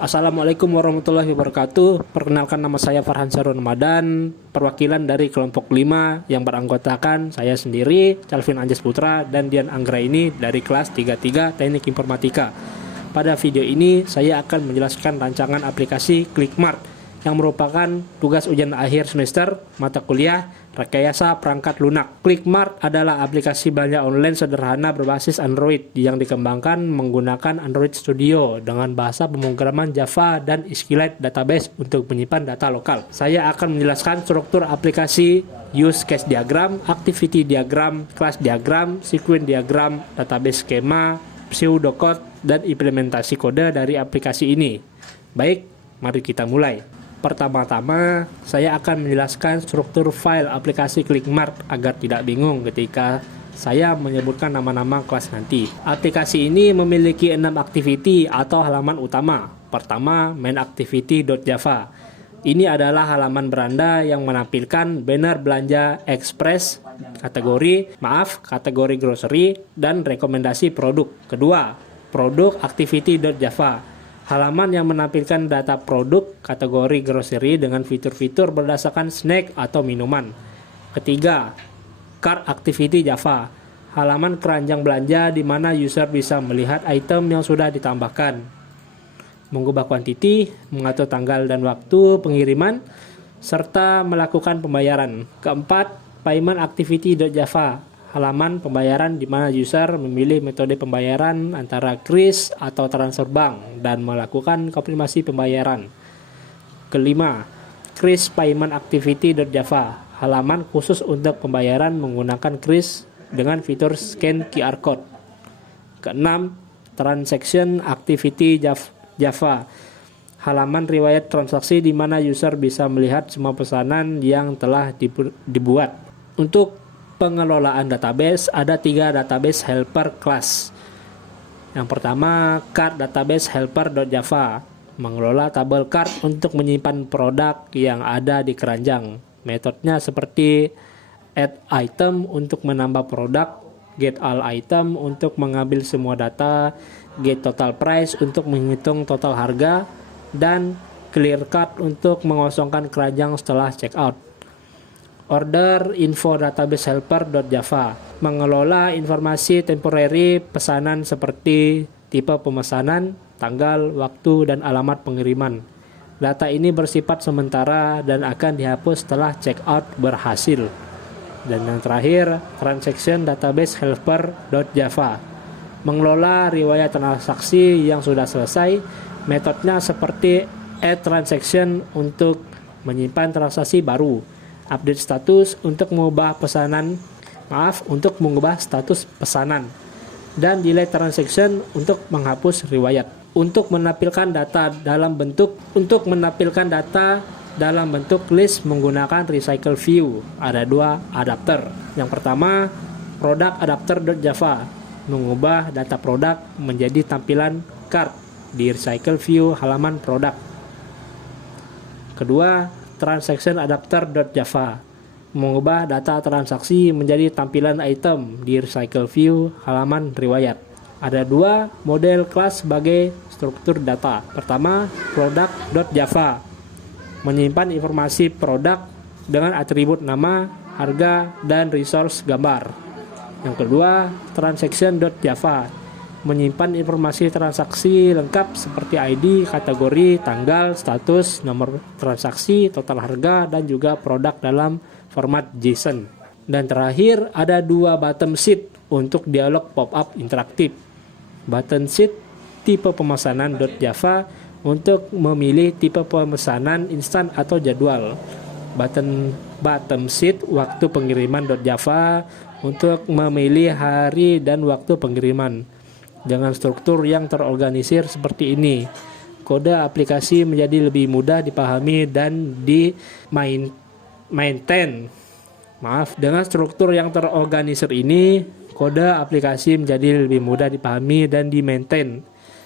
Assalamualaikum warahmatullahi wabarakatuh. Perkenalkan, nama saya Farhan Sarun Ramadan, perwakilan dari kelompok 5 yang beranggotakan saya sendiri, Calvin Anjas Putra, dan Dian Anggraini dari kelas 33 Teknik Informatika. Pada video ini saya akan menjelaskan rancangan aplikasi Clickmart yang merupakan tugas ujian akhir semester mata kuliah Rekayasa Perangkat Lunak. Clickmart adalah aplikasi belanja online sederhana berbasis Android yang dikembangkan menggunakan Android Studio dengan bahasa pemrograman Java dan SQLite database untuk menyimpan data lokal. Saya akan menjelaskan struktur aplikasi, use case diagram, activity diagram, class diagram, sequence diagram, database skema, pseudocode, dan implementasi kode dari aplikasi ini. Baik, mari kita mulai. Pertama-tama, saya akan menjelaskan struktur file aplikasi Clickmart agar tidak bingung ketika saya menyebutkan nama-nama kelas nanti. Aplikasi ini memiliki 6 activity atau halaman utama. Pertama, main-activity.java. Ini adalah halaman beranda yang menampilkan banner belanja express, kategori grocery, dan rekomendasi produk. Kedua, produk activity.java. Halaman yang menampilkan data produk kategori grocery dengan fitur-fitur berdasarkan snack atau minuman. Ketiga, cart activity Java. Halaman keranjang belanja di mana user bisa melihat item yang sudah ditambahkan, mengubah kuantiti, mengatur tanggal dan waktu pengiriman, serta melakukan pembayaran. Keempat, payment activity.java. Halaman pembayaran di mana user memilih metode pembayaran antara kris atau transfer bank dan melakukan konfirmasi pembayaran. Kelima, kris payment activity.java. Halaman khusus untuk pembayaran menggunakan kris dengan fitur scan QR code. Keenam, transaction activity Java. Halaman riwayat transaksi di mana user bisa melihat semua pesanan yang telah dibuat. Untuk pengelolaan database, ada 3 database helper class. Yang pertama, cart database helper.java, mengelola tabel cart untuk menyimpan produk yang ada di keranjang. Metodenya seperti add item untuk menambah produk, get all item untuk mengambil semua data, get total price untuk menghitung total harga, dan clear cart untuk mengosongkan keranjang setelah checkout. Order info database helper.java, mengelola informasi temporary pesanan seperti tipe pemesanan, tanggal, waktu, dan alamat pengiriman. Data ini bersifat sementara dan akan dihapus setelah checkout berhasil. Dan yang terakhir, transaction database helper.java, mengelola riwayat transaksi yang sudah selesai. Metodenya seperti add transaction untuk menyimpan transaksi baru, update status untuk mengubah status pesanan, dan delete transaction untuk menghapus riwayat. Untuk menampilkan data dalam bentuk list menggunakan recycle view, ada 2 adapter. Yang pertama, product adapter.java, mengubah data produk menjadi tampilan cart di recycle view halaman produk. Kedua, transaction adapter.java, mengubah data transaksi menjadi tampilan item di recycle view halaman riwayat. Ada 2 model kelas sebagai struktur data. Pertama, product.java, menyimpan informasi produk dengan atribut nama, harga, dan resource gambar. Yang kedua, transaction.java, menyimpan informasi transaksi lengkap seperti ID, kategori, tanggal, status, nomor transaksi, total harga, dan juga produk dalam format JSON. Dan terakhir, ada 2 button sheet untuk dialog pop-up interaktif. Button sheet tipe pemesanan.java untuk memilih tipe pemesanan instan atau jadwal. Button sheet waktu pengiriman.java untuk memilih hari dan waktu pengiriman. Dengan struktur yang terorganisir seperti ini, kode aplikasi menjadi lebih mudah dipahami dan maintain. Dengan struktur yang terorganisir ini, kode aplikasi menjadi lebih mudah dipahami dan di-maintain.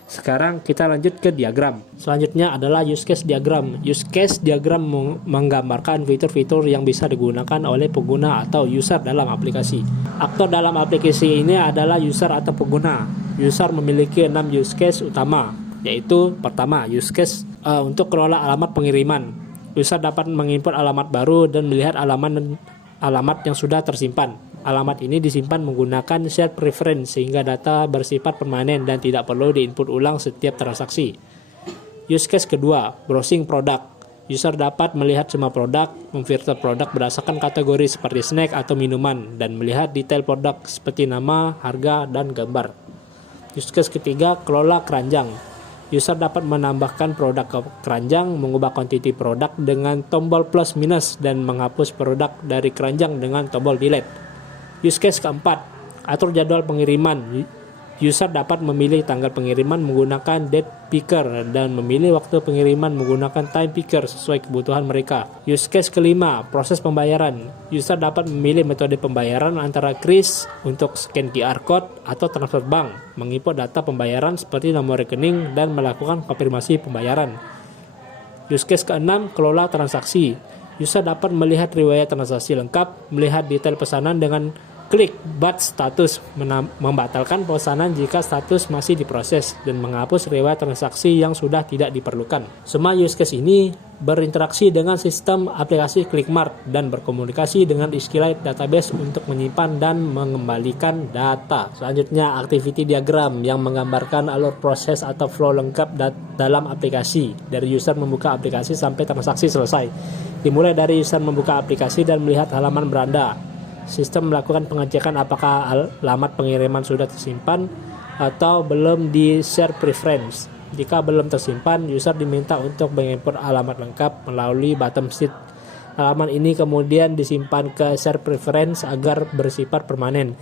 Sekarang kita lanjut ke diagram. Selanjutnya adalah use case diagram. Use case diagram menggambarkan fitur-fitur yang bisa digunakan oleh pengguna atau user dalam aplikasi. Aktor dalam aplikasi ini adalah user atau pengguna. User memiliki 6 use case utama. yaitu pertama, use case untuk kelola alamat pengiriman. User dapat menginput alamat baru dan melihat alamat yang sudah tersimpan. Alamat ini disimpan menggunakan shared preference sehingga data bersifat permanen dan tidak perlu diinput ulang setiap transaksi. Use case kedua, browsing produk. User dapat melihat semua produk, memfilter produk berdasarkan kategori seperti snack atau minuman, dan melihat detail produk seperti nama, harga, dan gambar. Use case ketiga, kelola keranjang. User dapat menambahkan produk ke keranjang, mengubah quantity produk dengan tombol plus minus, dan menghapus produk dari keranjang dengan tombol delete. Use case keempat, atur jadwal pengiriman. User dapat memilih tanggal pengiriman menggunakan date picker dan memilih waktu pengiriman menggunakan time picker sesuai kebutuhan mereka. Use case kelima, proses pembayaran. User dapat memilih metode pembayaran antara kris untuk scan QR code atau transfer bank, menginput data pembayaran seperti nomor rekening dan melakukan konfirmasi pembayaran. Use case keenam, kelola transaksi. User dapat melihat riwayat transaksi lengkap, melihat detail pesanan dengan klik but status, membatalkan pesanan jika status masih diproses, dan menghapus riwayat transaksi yang sudah tidak diperlukan. Semua use case ini berinteraksi dengan sistem aplikasi ClickMart dan berkomunikasi dengan SQLite database untuk menyimpan dan mengembalikan data. Selanjutnya, activity diagram yang menggambarkan alur proses atau flow lengkap dalam aplikasi, dari user membuka aplikasi sampai transaksi selesai. Dimulai dari user membuka aplikasi dan melihat halaman beranda. Sistem melakukan pengecekan apakah alamat pengiriman sudah tersimpan atau belum di share preference. Jika belum tersimpan, user diminta untuk menginput alamat lengkap melalui bottom sheet. Halaman ini kemudian disimpan ke share preference agar bersifat permanen.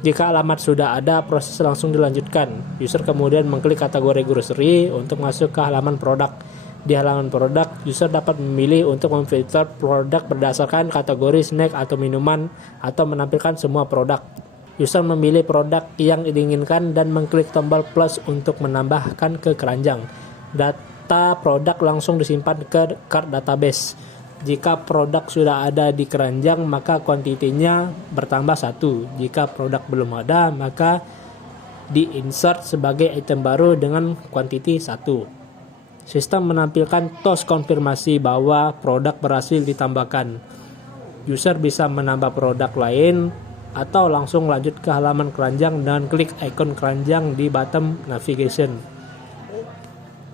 Jika alamat sudah ada, proses langsung dilanjutkan. User kemudian mengklik kategori grocery untuk masuk ke halaman produk. Di halaman produk, user dapat memilih untuk memfilter produk berdasarkan kategori snack atau minuman atau menampilkan semua produk. User memilih produk yang diinginkan dan mengklik tombol plus untuk menambahkan ke keranjang. Data produk langsung disimpan ke cart database. Jika produk sudah ada di keranjang, maka kuantitinya bertambah 1. Jika produk belum ada, maka di-insert sebagai item baru dengan kuantiti 1. Sistem menampilkan tos konfirmasi bahwa produk berhasil ditambahkan. User bisa menambah produk lain atau langsung lanjut ke halaman keranjang dan klik ikon keranjang di bottom navigation.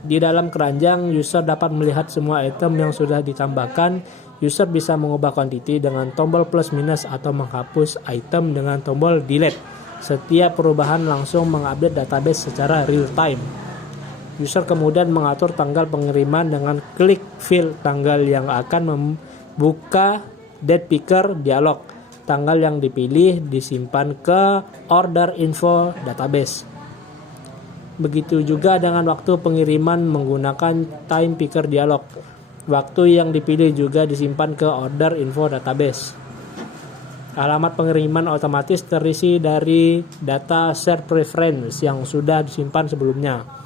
Di dalam keranjang, user dapat melihat semua item yang sudah ditambahkan. User bisa mengubah quantity dengan tombol plus minus atau menghapus item dengan tombol delete. Setiap perubahan langsung mengupdate database secara real time. User kemudian mengatur tanggal pengiriman dengan klik fill tanggal yang akan membuka date picker dialog. Tanggal yang dipilih disimpan ke order info database. Begitu juga dengan waktu pengiriman menggunakan time picker dialog. Waktu yang dipilih juga disimpan ke order info database. Alamat pengiriman otomatis terisi dari data share preference yang sudah disimpan sebelumnya.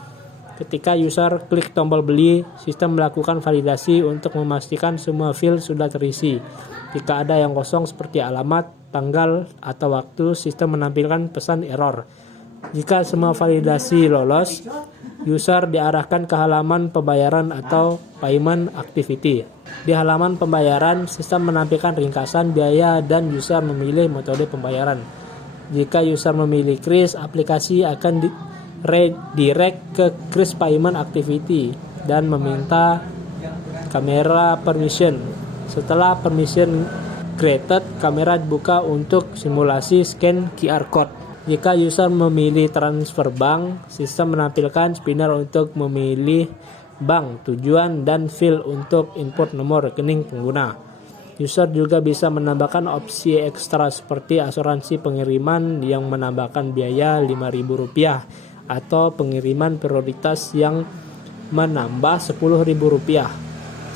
Ketika user klik tombol beli, sistem melakukan validasi untuk memastikan semua field sudah terisi. Jika ada yang kosong seperti alamat, tanggal, atau waktu, sistem menampilkan pesan error. Jika semua validasi lolos, user diarahkan ke halaman pembayaran atau payment activity. Di halaman pembayaran, sistem menampilkan ringkasan biaya dan user memilih metode pembayaran. Jika user memilih kris, aplikasi akan redirect ke kris payment activity dan meminta kamera permission. Setelah permission granted, kamera dibuka untuk simulasi scan QR code. Jika user memilih transfer bank, sistem menampilkan spinner untuk memilih bank tujuan dan field untuk input nomor rekening pengguna. User juga bisa menambahkan opsi ekstra seperti asuransi pengiriman yang menambahkan biaya Rp5.000 atau pengiriman prioritas yang menambah Rp10.000.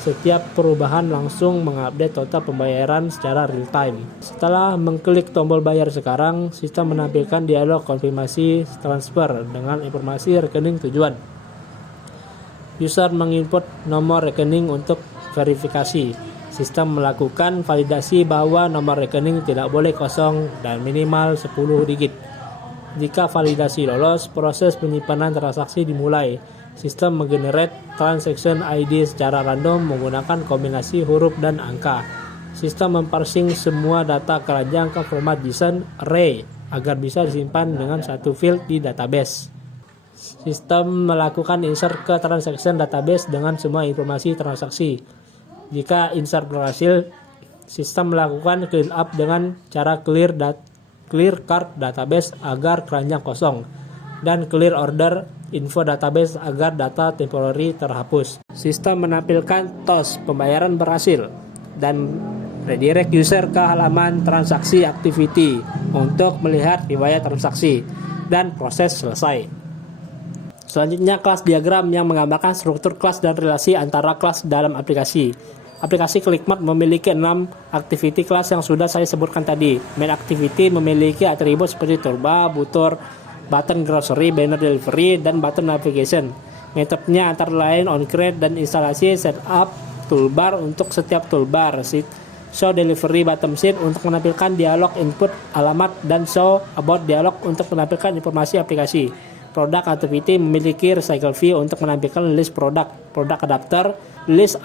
Setiap perubahan langsung mengupdate total pembayaran secara real time. Setelah mengklik tombol bayar sekarang, sistem menampilkan dialog konfirmasi transfer dengan informasi rekening tujuan. User menginput nomor rekening untuk verifikasi. Sistem melakukan validasi bahwa nomor rekening tidak boleh kosong dan minimal 10 digit. Jika validasi lolos, proses penyimpanan transaksi dimulai. Sistem menggenerate transaction ID secara random menggunakan kombinasi huruf dan angka. Sistem memparsing semua data keranjang ke format JSON array agar bisa disimpan dengan satu field di database. Sistem melakukan insert ke transaction database dengan semua informasi transaksi. Jika insert berhasil, sistem melakukan clean up dengan cara clear card database agar keranjang kosong, dan clear order info database agar data temporary terhapus. Sistem menampilkan TOS pembayaran berhasil dan redirect user ke halaman transaksi activity untuk melihat riwayat transaksi dan proses selesai. Selanjutnya, kelas diagram yang menggambarkan struktur kelas dan relasi antara kelas dalam aplikasi. Aplikasi ClickMart memiliki 6 activity class yang sudah saya sebutkan tadi. Main activity memiliki atribut seperti toolbar, button grocery, banner delivery, dan button navigation. Metodenya antara lain onCreate dan instalasi setup toolbar untuk setiap toolbar, show delivery bottom sheet untuk menampilkan dialog input alamat, dan show about dialog untuk menampilkan informasi aplikasi. Product activity memiliki recycle view untuk menampilkan list product adapter, list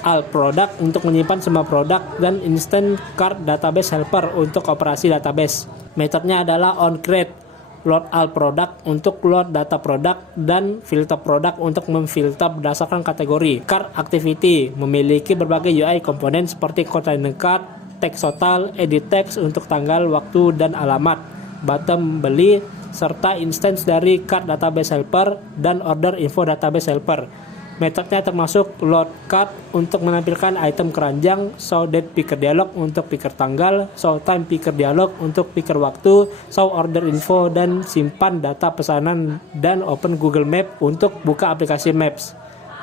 all product untuk menyimpan semua produk, dan instant card database helper untuk operasi database. Metodenya adalah onCreate, load all product untuk load data produk, dan filter product untuk memfilter berdasarkan kategori. Card activity memiliki berbagai UI komponen seperti container card, text total, edit text untuk tanggal, waktu, dan alamat, button beli, serta instance dari card database helper dan order info database helper. Metodenya termasuk load card untuk menampilkan item keranjang, show date picker dialog untuk picker tanggal, show time picker dialog untuk picker waktu, show order info, dan simpan data pesanan, dan open Google Map untuk buka aplikasi Maps.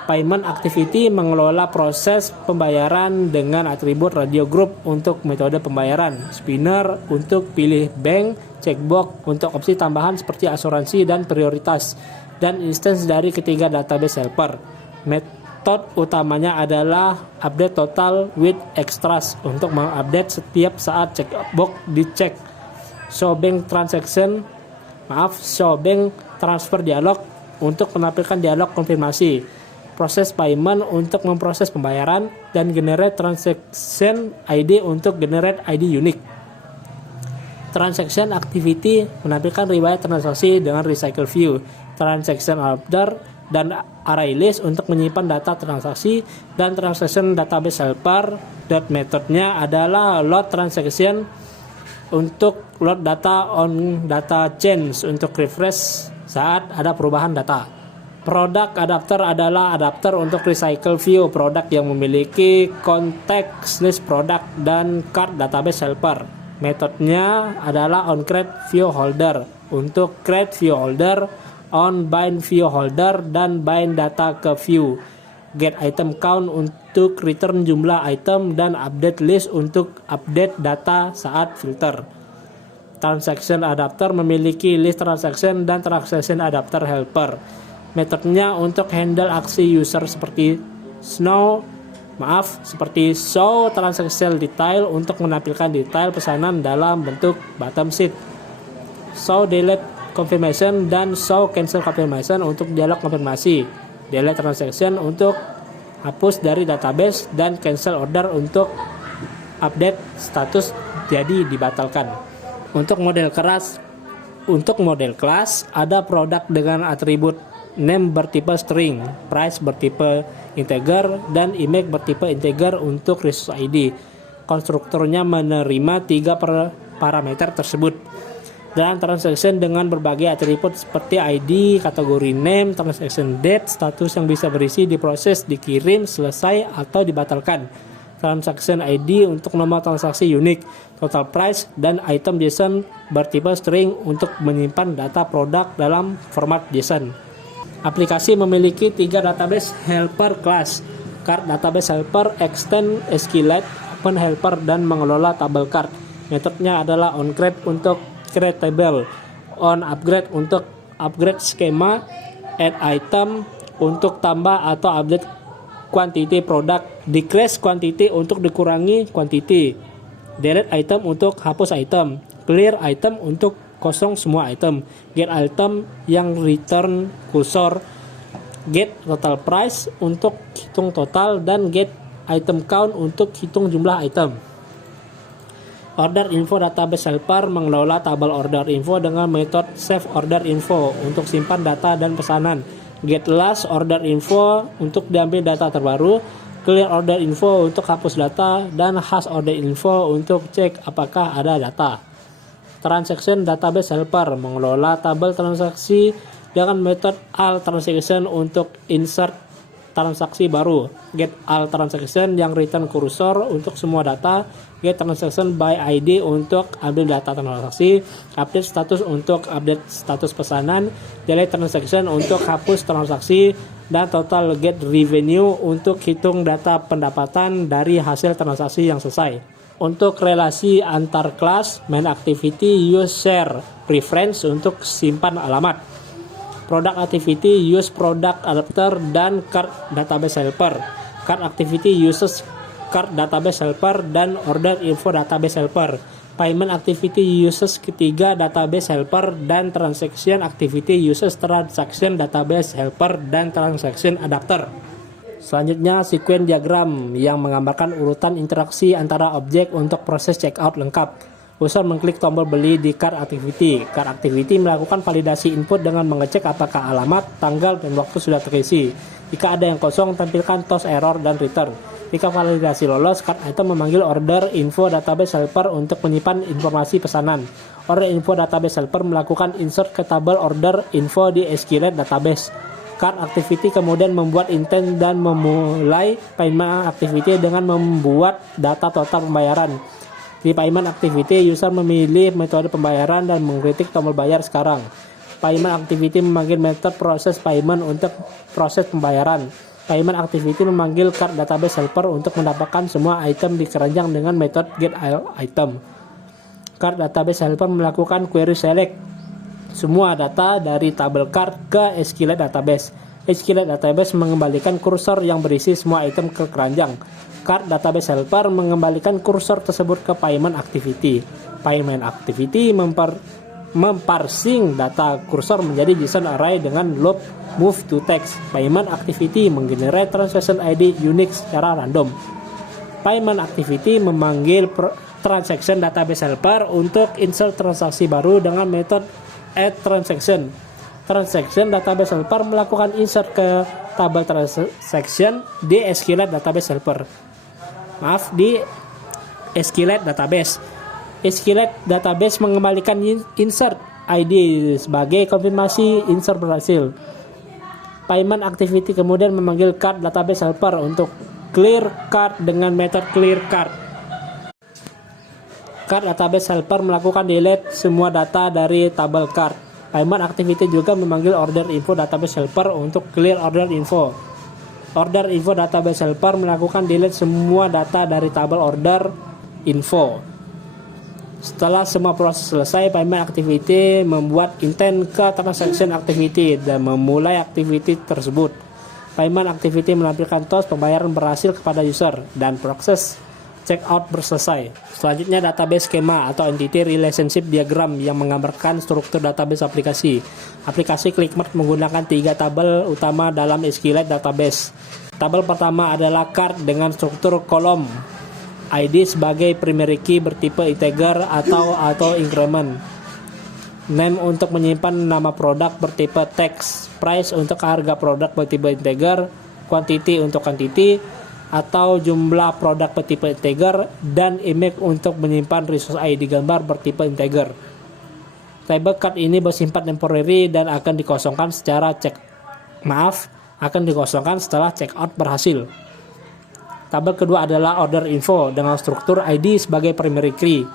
Payment activity mengelola proses pembayaran dengan atribut radio group untuk metode pembayaran, spinner untuk pilih bank, checkbox untuk opsi tambahan seperti asuransi dan prioritas, dan instance dari ketiga database helper. Metode utamanya adalah update total with extras untuk mengupdate setiap saat checkbox dicek. Show bank transfer dialog untuk menampilkan dialog konfirmasi. Proses payment untuk memproses pembayaran, dan generate transaction ID untuk generate ID unik. Transaction activity menampilkan riwayat transaksi dengan recycle view. Transaction order dan array list untuk menyimpan data transaksi, dan transaction database helper. Metodenya adalah load transaction untuk load data on data change untuk refresh saat ada perubahan data. Product adapter adalah adapter untuk recycle view produk yang memiliki context list product dan card database helper. Metodenya adalah onCreate view holder untuk create view holder, on bind view holder, dan bind data ke view. Get item count untuk return jumlah item, dan update list untuk update data saat filter. Transaction adapter memiliki list transaction dan transaction adapter helper. Metodenya untuk handle aksi user seperti show transaction detail untuk menampilkan detail pesanan dalam bentuk bottom sheet. Show delete confirmation dan show cancel confirmation untuk dialog konfirmasi. Delete transaction untuk hapus dari database, dan cancel order untuk update status jadi dibatalkan. Untuk model kelas ada produk dengan atribut name bertipe string, price bertipe integer, dan image bertipe integer untuk resource ID. Konstruktornya menerima 3 parameter tersebut. Dan transaction dengan berbagai atribut seperti ID, kategori name, transaction date, status yang bisa berisi diproses, dikirim, selesai, atau dibatalkan. Transaction ID untuk nomor transaksi unik, total price, dan item JSON bertipe string untuk menyimpan data produk dalam format JSON. Aplikasi memiliki 3 database helper class: card database helper, extend SQLite, open helper, dan mengelola tabel card. Metodenya adalah onCreate untuk create table, on upgrade untuk upgrade skema, add item untuk tambah atau update quantity produk, decrease quantity untuk dikurangi quantity, delete item untuk hapus item, clear item untuk kosong semua item. Get item yang return kursor, get total price untuk hitung total, dan get item count untuk hitung jumlah item. Order info database helper mengelola tabel order info dengan metode save order info untuk simpan data dan pesanan. Get last order info untuk diambil data terbaru. Clear order info untuk hapus data, dan hash order info untuk cek apakah ada data. Transaction database helper mengelola tabel transaksi dengan metode all transaction untuk insert transaksi baru. Get all transaction yang return kursor untuk semua data. Get transaction by ID untuk ambil data transaksi. Update status untuk update status pesanan. Delete transaction untuk hapus transaksi. Dan total get revenue untuk hitung data pendapatan dari hasil transaksi yang selesai. Untuk relasi antar kelas, main activity use share preference untuk simpan alamat. Product activity use product adapter dan card database helper. Card activity uses card database helper dan order info database helper. Payment activity uses ketiga database helper, dan transaction activity uses transaction database helper dan transaction adapter. Selanjutnya, sequence diagram yang menggambarkan urutan interaksi antara objek untuk proses checkout lengkap. User mengklik tombol beli di cart activity. Cart activity melakukan validasi input dengan mengecek apakah alamat, tanggal, dan waktu sudah terisi. Jika ada yang kosong, tampilkan toss error dan return. Jika validasi lolos, cart item memanggil order info database helper untuk menyimpan informasi pesanan. Order info database helper melakukan insert ke tabel order info di SQLite database. Cart activity kemudian membuat intent dan memulai payment activity dengan membuat data total pembayaran. Di payment activity, user memilih metode pembayaran dan mengklik tombol bayar sekarang. Payment activity memanggil metode proses payment untuk proses pembayaran. Payment activity memanggil card database helper untuk mendapatkan semua item di keranjang dengan metode get all item. Card database helper melakukan query select semua data dari tabel card ke SQLite database. SQLite database mengembalikan kursor yang berisi semua item ke keranjang. Card database helper mengembalikan kursor tersebut ke payment activity. Payment activity memparsing data kursor menjadi JSON array dengan loop move to text. Payment activity menggenerate transaction ID unique secara random. Payment activity memanggil transaction database helper untuk insert transaksi baru dengan metode add transaction. Transaction database helper melakukan insert ke tabel transaction di SQLite database helper. Di SQLite database. SQLite database mengembalikan insert ID sebagai konfirmasi insert berhasil. Payment activity kemudian memanggil card database helper untuk clear card dengan metode clear card. Card database helper melakukan delete semua data dari tabel card. Payment activity juga memanggil order info database helper untuk clear order info. Order info database helper melakukan delete semua data dari tabel order info. Setelah semua proses selesai, payment activity membuat intent ke transaction activity dan memulai activity tersebut. Payment activity menampilkan toss pembayaran berhasil kepada user dan proses checkout selesai. Selanjutnya, database skema atau entity relationship diagram yang menggambarkan struktur database aplikasi. Aplikasi ClickMart menggunakan 3 tabel utama dalam SQLite database. Tabel pertama adalah card dengan struktur kolom ID sebagai primary key bertipe integer atau increment. Name untuk menyimpan nama produk bertipe text. Price untuk harga produk bertipe integer. Quantity untuk quantity atau jumlah produk bertipe integer, dan image untuk menyimpan resource ID gambar bertipe integer. Table card ini bersifat temporary dan akan dikosongkan setelah checkout berhasil. Tabel kedua adalah order info dengan struktur ID sebagai primary key.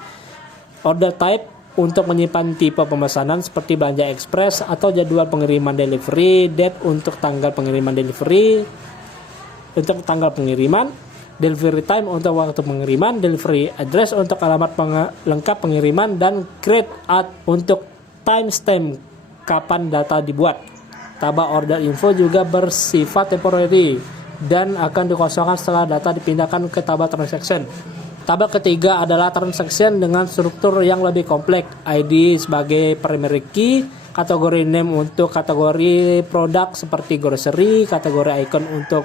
Order type untuk menyimpan tipe pemesanan seperti belanja express atau jadwal pengiriman delivery, date untuk tanggal pengiriman delivery, delivery time untuk waktu pengiriman, delivery address untuk alamat lengkap pengiriman, dan grade out untuk timestamp kapan data dibuat. Tabel order info juga bersifat temporary dan akan dikosongkan setelah data dipindahkan ke tabel transaction. Tabel ketiga adalah transaction dengan struktur yang lebih kompleks. ID sebagai primary key, kategori name untuk kategori produk seperti grocery, kategori icon untuk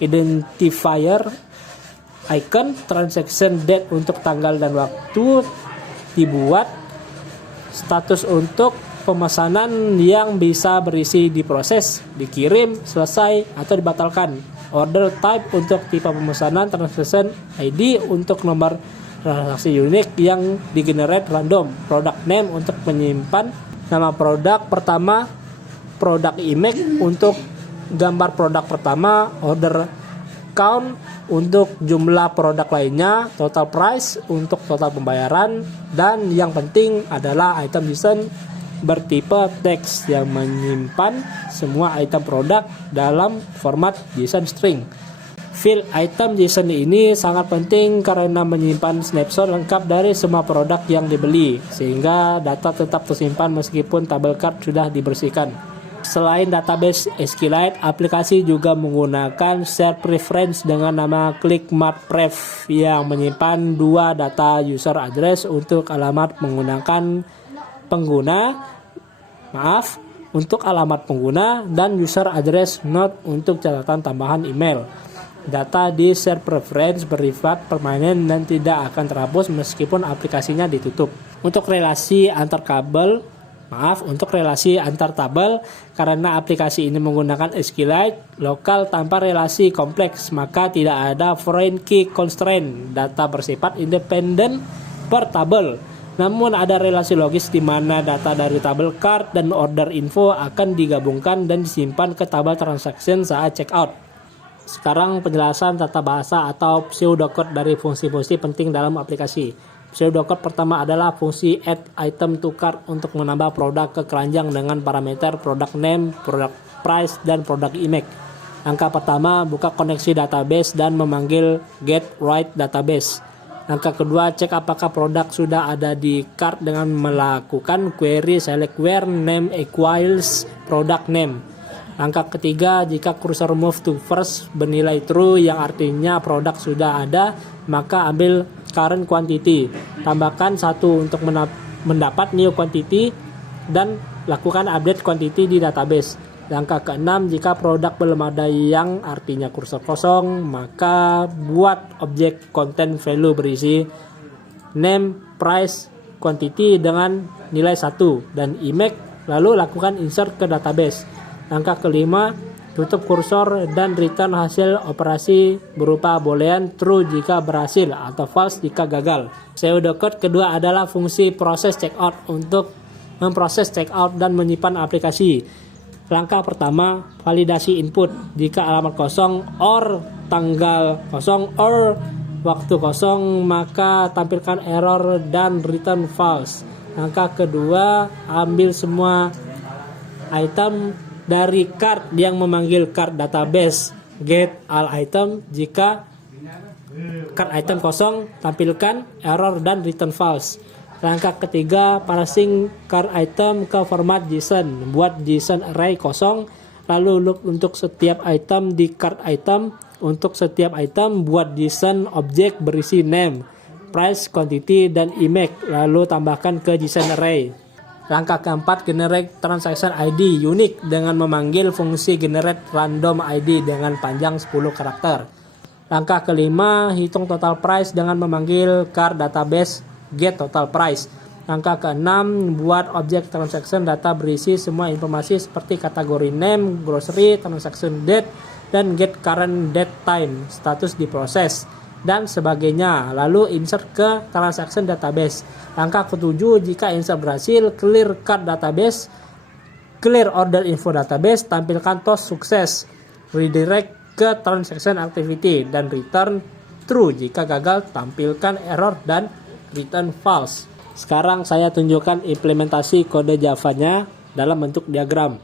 identifier icon, transaction date untuk tanggal dan waktu dibuat, status untuk pemesanan yang bisa berisi diproses, dikirim, selesai, atau dibatalkan. Order type untuk tipe pemesanan, transaction ID untuk nomor transaksi unik yang digenerate random, product name untuk menyimpan nama produk pertama, produk image untuk gambar produk pertama, order count untuk jumlah produk lainnya, total price untuk total pembayaran, dan yang penting adalah item JSON bertipe teks yang menyimpan semua item produk dalam format JSON string. Field item JSON ini sangat penting karena menyimpan snapshot lengkap dari semua produk yang dibeli, sehingga data tetap tersimpan meskipun tabel cart sudah dibersihkan. Selain database SQLite, aplikasi juga menggunakan share preference dengan nama ClickMarkPref yang menyimpan dua data user address untuk alamat untuk alamat pengguna dan user address node untuk catatan tambahan email. Data di share preference bersifat permanen dan tidak akan terhapus meskipun aplikasinya ditutup. Untuk relasi antar tabel, karena aplikasi ini menggunakan SQLite lokal tanpa relasi kompleks, maka tidak ada foreign key constraint. Data bersifat independen per tabel. Namun ada relasi logis di mana data dari tabel cart dan order info akan digabungkan dan disimpan ke tabel transaction saat checkout. Sekarang penjelasan tata bahasa atau pseudocode dari fungsi-fungsi penting dalam aplikasi. Pseudocode pertama adalah fungsi add item to cart untuk menambah produk ke keranjang dengan parameter product name, product price, dan product image. Langkah pertama, buka koneksi database dan memanggil get write database. Langkah kedua, cek apakah produk sudah ada di cart dengan melakukan query select where name equals product name. Langkah ketiga, jika cursor move to first bernilai true yang artinya produk sudah ada, maka ambil current quantity, tambahkan 1 untuk mendapat new quantity dan lakukan update quantity di database. Langkah keenam, jika produk belum ada yang artinya kursor kosong, maka buat objek content value berisi name, price, quantity dengan nilai 1 dan image, lalu lakukan insert ke database. Langkah kelima, tutup kursor dan return hasil operasi berupa boolean true jika berhasil atau false jika gagal. Pseudocode kedua adalah fungsi proses checkout untuk memproses checkout dan menyimpan aplikasi. Langkah pertama, validasi input. Jika alamat kosong or tanggal kosong or waktu kosong, maka tampilkan error dan return false. Langkah kedua, ambil semua item dari cart yang memanggil cart database get all item. Jika cart item kosong, tampilkan error dan return false. Langkah ketiga, parsing cart item ke format JSON. Buat JSON array kosong, lalu loop untuk setiap item di cart item. Untuk setiap item, buat JSON objek berisi name, price, quantity, dan image, lalu tambahkan ke JSON array. Langkah keempat, generate transaction ID unik dengan memanggil fungsi generate random ID dengan panjang 10 karakter. Langkah kelima, hitung total price dengan memanggil cart database get total price. Langkah keenam, buat objek transaction data berisi semua informasi seperti kategori name, grocery, transaction date, dan get current date time, status diproses, dan sebagainya. Lalu insert ke transaction database. Langkah ketujuh, jika insert berhasil, clear cart database, clear order info database, tampilkan toast sukses, redirect ke transaction activity, dan return true. Jika gagal, tampilkan error dan return false. Sekarang saya tunjukkan implementasi kode Java-nya dalam bentuk diagram.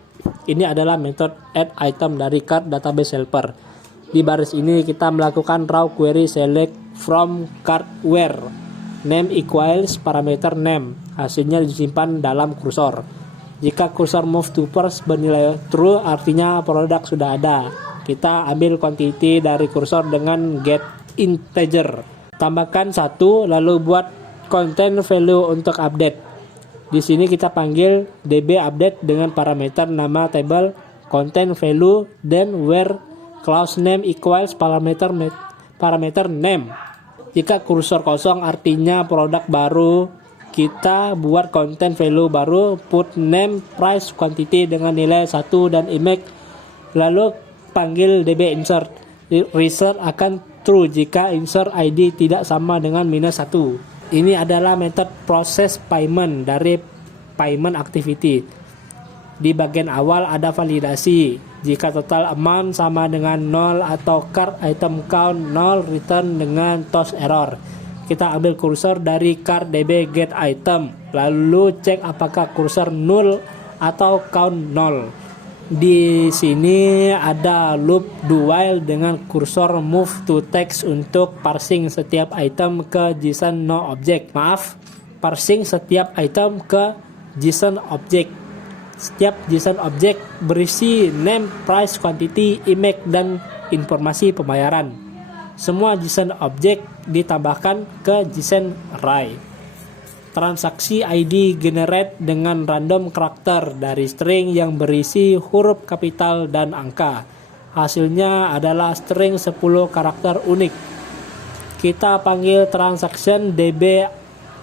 Ini adalah metode add item dari cart database helper. Di baris ini kita melakukan raw query select from cart where name equals parameter name. Hasilnya disimpan dalam kursor. Jika kursor move to first bernilai true, artinya produk sudah ada. Kita ambil quantity dari kursor dengan get integer. Tambahkan 1, lalu buat content value untuk update. Di sini kita panggil db update dengan parameter nama table content value dan where clause name equals parameter name. Jika kursor kosong artinya produk baru, kita buat content value baru, put name, price, quantity dengan nilai 1 dan image, lalu panggil db insert. Result akan true jika insert ID tidak sama dengan -1. Ini adalah metode proses payment dari payment activity. Di bagian awal ada validasi. Jika total amount sama dengan 0 atau cart item count 0, return dengan toss error. Kita ambil kursor dari cart db get item, lalu cek apakah kursor null atau count 0. Di sini ada loop do while dengan kursor move to text untuk parsing setiap item ke JSON no object. Parsing setiap item ke JSON object. Setiap JSON object berisi name, price, quantity, image, dan informasi pembayaran. Semua JSON object ditambahkan ke JSON array. Transaksi ID generate dengan random karakter dari string yang berisi huruf kapital dan angka. Hasilnya adalah string 10 karakter unik. Kita panggil transaction db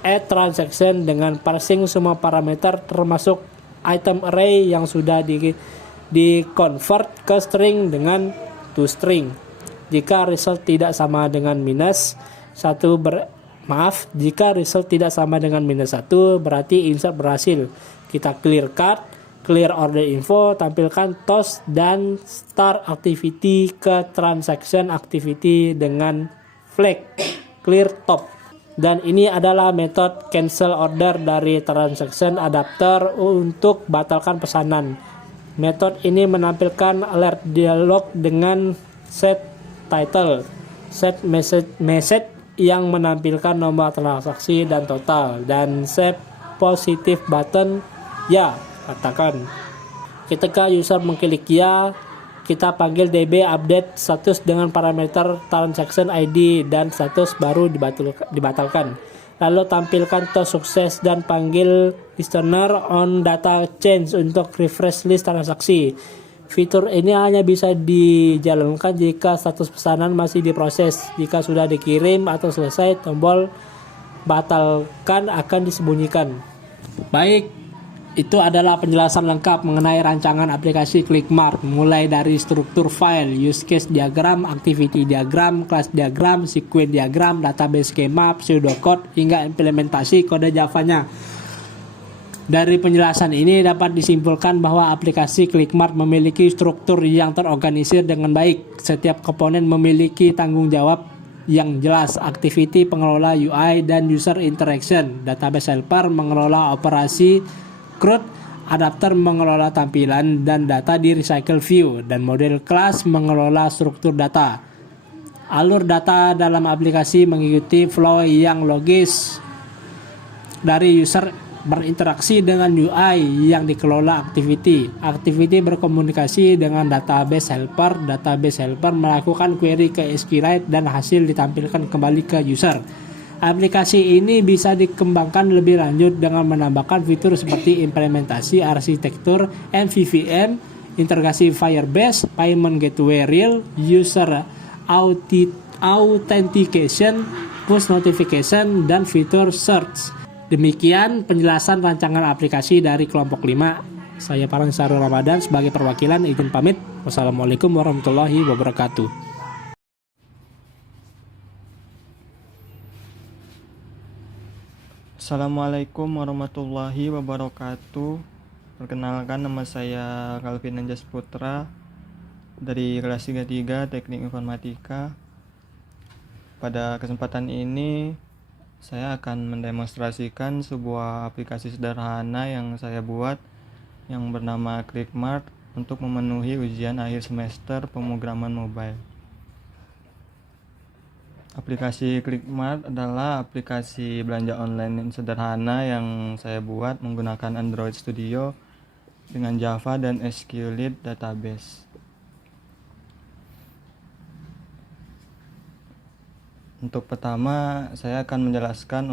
add transaction dengan parsing semua parameter termasuk item array yang sudah di convert ke string dengan toString. Jika result tidak sama dengan jika result tidak sama dengan -1, berarti insert berhasil. Kita clear card, clear order info, tampilkan toss dan start activity ke transaction activity dengan flag clear top. Dan ini adalah metode cancel order dari transaction adapter untuk batalkan pesanan. Metode ini menampilkan alert dialog dengan set title, set message yang menampilkan nomor transaksi dan total, dan save positive button ya, katakan. Ketika user mengklik ya, kita panggil db update status dengan parameter transaction ID dan status baru dibatalkan. Lalu tampilkan toss sukses dan panggil listener on data change untuk refresh list transaksi. Fitur ini hanya bisa dijalankan jika status pesanan masih diproses. Jika sudah dikirim atau selesai, tombol batalkan akan disembunyikan. Baik, itu adalah penjelasan lengkap mengenai rancangan aplikasi ClickMart, mulai dari struktur file, use case diagram, activity diagram, class diagram, sequence diagram, database skema, pseudocode, hingga implementasi kode Java-nya. Dari penjelasan ini dapat disimpulkan bahwa aplikasi ClickMart memiliki struktur yang terorganisir dengan baik. Setiap komponen memiliki tanggung jawab yang jelas. Activity pengelola UI dan user interaction, database helper mengelola operasi CRUD, adapter mengelola tampilan dan data di recycle view, dan model kelas mengelola struktur data. Alur data dalam aplikasi mengikuti flow yang logis dari user berinteraksi dengan UI yang dikelola activity. Activity berkomunikasi dengan database helper. Database helper melakukan query ke SQLite dan hasil ditampilkan kembali ke user. Aplikasi ini bisa dikembangkan lebih lanjut dengan menambahkan fitur seperti implementasi arsitektur MVVM, integrasi Firebase, payment gateway real, user authentication, push notification, dan fitur search. Demikian penjelasan rancangan aplikasi dari kelompok 5. Saya Farhan Sarul Ramadan sebagai perwakilan izin pamit. Wassalamualaikum warahmatullahi wabarakatuh. Assalamualaikum warahmatullahi wabarakatuh. Perkenalkan, nama saya Calvin Anjas Putra dari kelas 33 Teknik Informatika. Pada kesempatan ini saya akan mendemonstrasikan sebuah aplikasi sederhana yang saya buat yang bernama ClickMart untuk memenuhi ujian akhir semester pemrograman mobile. Aplikasi ClickMart adalah aplikasi belanja online yang sederhana yang saya buat menggunakan Android Studio dengan Java dan SQLite database. Untuk pertama, saya akan menjelaskan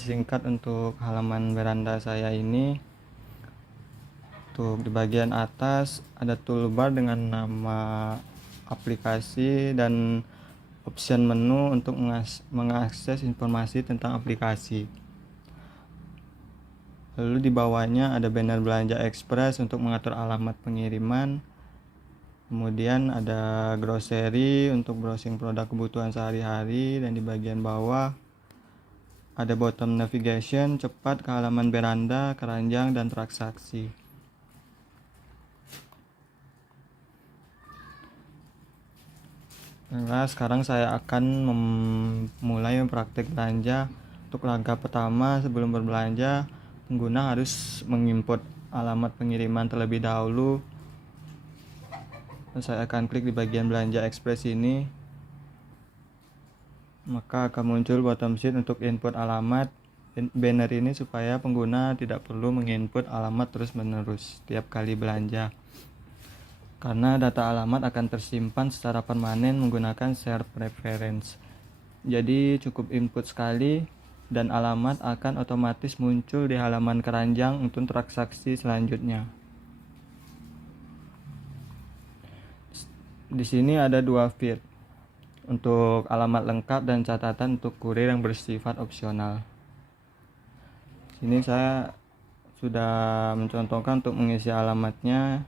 singkat untuk halaman beranda saya ini. Untuk di bagian atas ada toolbar dengan nama aplikasi dan option menu untuk mengakses informasi tentang aplikasi. Lalu di bawahnya ada banner belanja ekspres untuk mengatur alamat pengiriman. Kemudian ada grocery untuk browsing produk kebutuhan sehari-hari, dan di bagian bawah ada bottom navigation cepat ke halaman beranda, keranjang, dan transaksi. Nah, sekarang saya akan memulai praktik belanja. Untuk langkah pertama, sebelum berbelanja, pengguna harus menginput alamat pengiriman terlebih dahulu. Saya akan klik di bagian belanja ekspres ini, maka akan muncul bottom sheet untuk input alamat. Banner ini supaya pengguna tidak perlu menginput alamat terus-menerus setiap kali belanja, karena data alamat akan tersimpan secara permanen menggunakan share preference. Jadi cukup input sekali dan alamat akan otomatis muncul di halaman keranjang untuk transaksi selanjutnya. Di sini ada dua field untuk alamat lengkap dan catatan untuk kurir yang bersifat opsional. Sini saya sudah mencontohkan untuk mengisi alamatnya,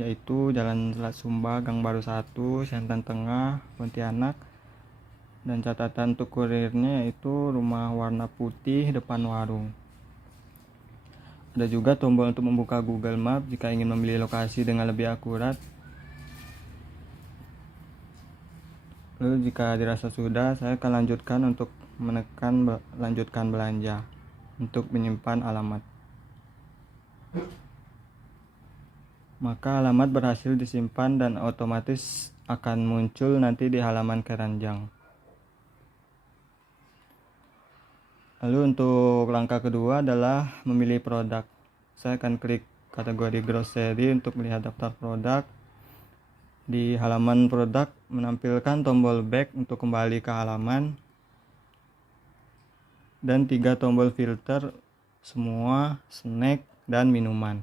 yaitu Jalan Selat Sumba, Gang Baru 1, Siantan Tengah, Pontianak. Dan catatan untuk kurirnya yaitu rumah warna putih depan warung. Ada juga tombol untuk membuka Google Map jika ingin memilih lokasi dengan lebih akurat. Lalu jika dirasa sudah, saya akan lanjutkan untuk menekan lanjutkan belanja untuk menyimpan alamat. Maka alamat berhasil disimpan dan otomatis akan muncul nanti di halaman keranjang. Lalu untuk langkah kedua adalah memilih produk. Saya akan klik kategori grocery untuk melihat daftar produk. Di halaman produk menampilkan tombol back untuk kembali ke halaman, dan 3 tombol filter, semua snack dan minuman.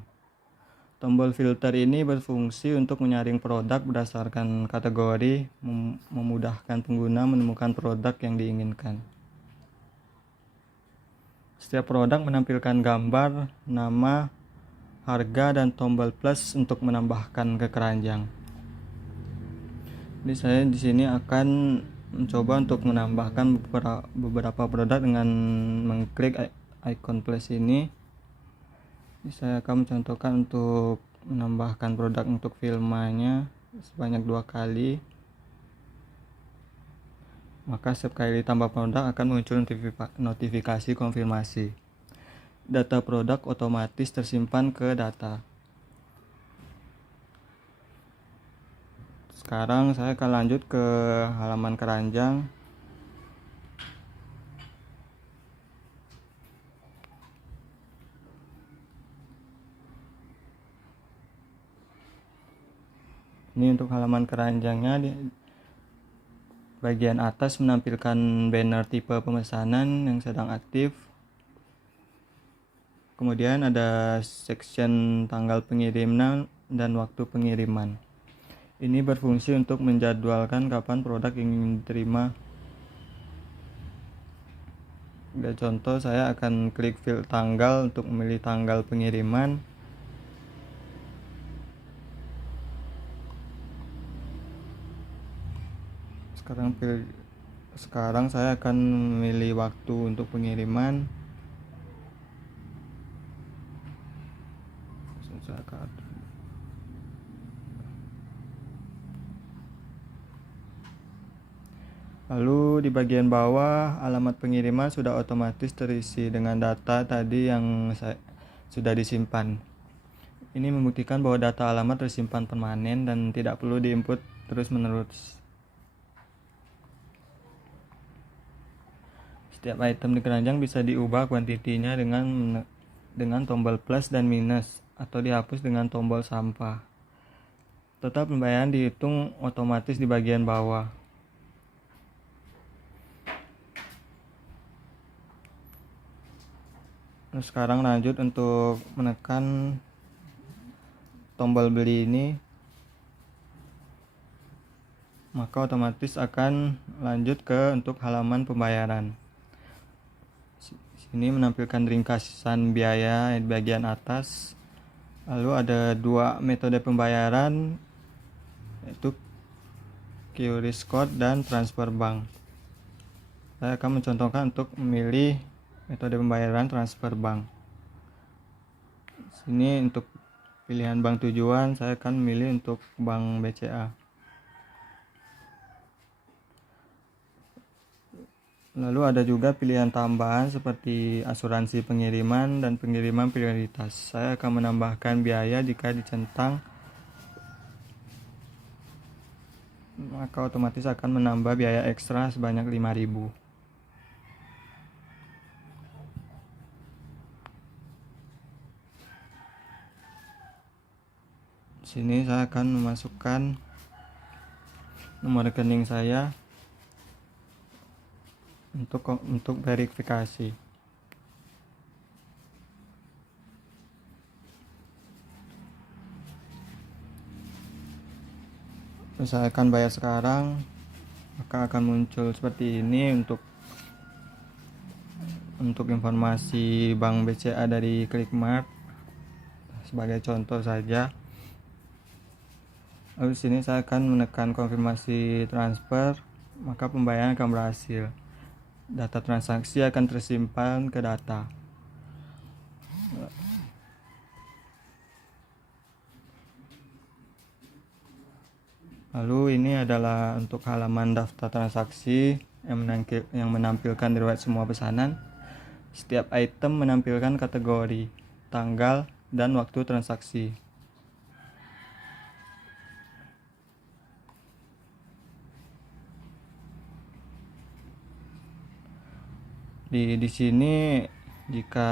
Tombol filter ini berfungsi untuk menyaring produk berdasarkan kategori, memudahkan pengguna menemukan produk yang diinginkan. Setiap produk menampilkan gambar, nama, harga, dan tombol plus untuk menambahkan ke keranjang. Jadi saya di sini akan mencoba untuk menambahkan beberapa produk dengan mengklik icon plus ini. Jadi saya akan mencontohkan untuk menambahkan produk untuk filmanya sebanyak 2 kali. Maka setiap kali tambah produk akan muncul notifikasi konfirmasi. Data produk otomatis tersimpan ke data. Sekarang saya akan lanjut ke halaman keranjang. Ini untuk halaman keranjangnya, di bagian atas menampilkan banner tipe pemesanan yang sedang aktif. Kemudian ada section tanggal pengiriman dan waktu pengiriman. Ini berfungsi untuk menjadwalkan kapan produk ingin diterima. Sebagai contoh, saya akan klik field tanggal untuk memilih tanggal pengiriman. Sekarang saya akan memilih waktu untuk pengiriman. Lalu di bagian bawah alamat pengiriman sudah otomatis terisi dengan data tadi yang sudah disimpan. Ini membuktikan bahwa data alamat tersimpan permanen dan tidak perlu diinput terus-menerus. Setiap item di keranjang bisa diubah kuantitinya dengan tombol plus dan minus, atau dihapus dengan tombol sampah. Total pembayaran dihitung otomatis di bagian bawah. Nah, sekarang lanjut untuk menekan tombol beli ini, maka otomatis akan lanjut ke untuk halaman pembayaran. Sini menampilkan ringkasan biaya di bagian atas. Lalu ada dua metode pembayaran, yaitu QRIS code dan transfer bank. Saya akan mencontohkan untuk memilih metode pembayaran transfer bank. Sini untuk pilihan bank tujuan, saya akan memilih untuk bank BCA. Lalu ada juga pilihan tambahan seperti asuransi pengiriman dan pengiriman prioritas. Saya akan menambahkan biaya jika dicentang, maka otomatis akan menambah biaya ekstra sebanyak 5.000. Di sini saya akan memasukkan nomor rekening saya untuk verifikasi. Saya akan bayar sekarang, maka akan muncul seperti ini untuk informasi bank BCA dari Clickmart sebagai contoh saja. Lalu sini saya akan menekan konfirmasi transfer, maka pembayaran akan berhasil. Data transaksi akan tersimpan ke data. Lalu ini adalah untuk halaman daftar transaksi yang menampilkan riwayat semua pesanan. Setiap item menampilkan kategori, tanggal, dan waktu transaksi. Di sini jika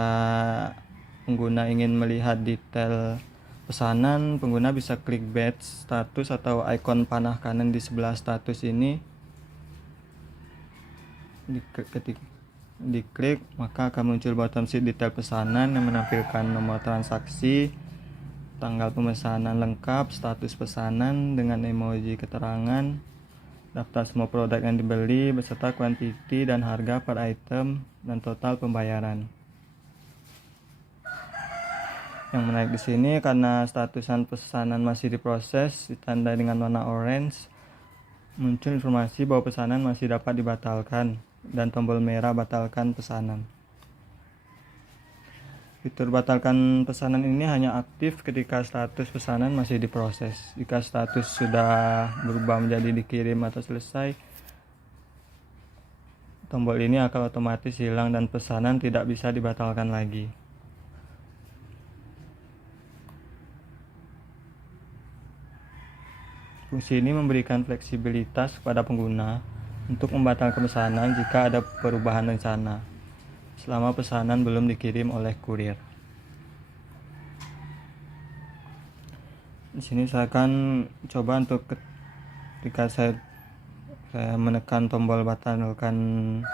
pengguna ingin melihat detail pesanan, pengguna bisa klik badge status atau ikon panah kanan di sebelah status ini. Ketika diklik, maka akan muncul bottom sheet detail pesanan yang menampilkan nomor transaksi, tanggal pemesanan lengkap, status pesanan dengan emoji keterangan, daftar semua produk yang dibeli beserta kuantiti dan harga per item, dan total pembayaran. Yang menarik di sini karena statusan pesanan masih diproses, ditandai dengan warna orange, muncul informasi bahwa pesanan masih dapat dibatalkan dan tombol merah batalkan pesanan. Fitur batalkan pesanan ini hanya aktif ketika status pesanan masih diproses. Jika status sudah berubah menjadi dikirim atau selesai, tombol ini akan otomatis hilang dan pesanan tidak bisa dibatalkan lagi. Fungsi ini memberikan fleksibilitas kepada pengguna untuk membatalkan pesanan jika ada perubahan rencana selama pesanan belum dikirim oleh kurir. Di sini saya akan coba untuk ketika saya menekan tombol batalkan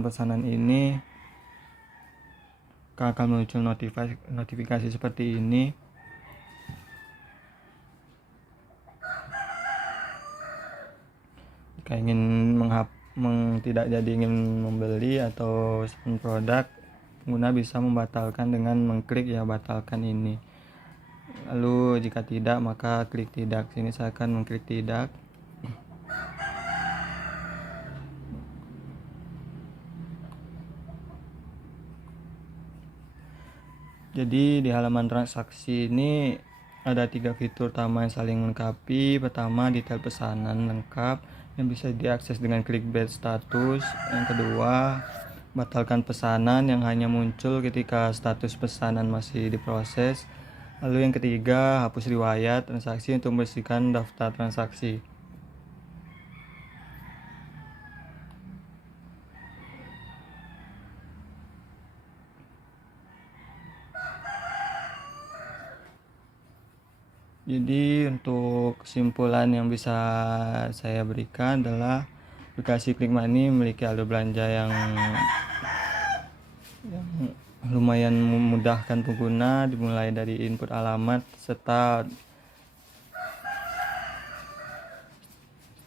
pesanan ini, akan muncul notifikasi seperti ini. Jika ingin tidak jadi ingin membeli atau produk, pengguna bisa membatalkan dengan mengklik ya batalkan ini. Lalu jika tidak, maka klik tidak. Sini saya akan mengklik tidak. Jadi di halaman transaksi ini ada 3 fitur utama yang saling melengkapi. Pertama, detail pesanan lengkap yang bisa diakses dengan klik badge status. Yang kedua, batalkan pesanan yang hanya muncul ketika status pesanan masih diproses. Lalu yang ketiga, hapus riwayat transaksi untuk membersihkan daftar transaksi. Jadi untuk kesimpulan yang bisa saya berikan adalah aplikasi Klik Money memiliki alur belanja yang lumayan memudahkan pengguna, dimulai dari input alamat serta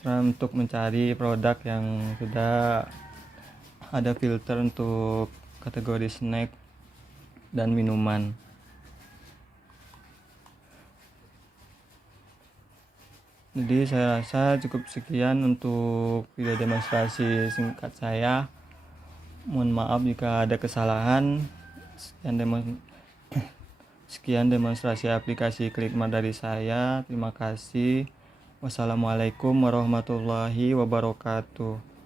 untuk mencari produk yang sudah ada filter untuk kategori snack dan minuman. Jadi saya rasa cukup sekian untuk video demonstrasi singkat saya. Mohon maaf jika ada kesalahan. Sekian demonstrasi aplikasi Klikma dari saya. Terima kasih. Wassalamualaikum warahmatullahi wabarakatuh.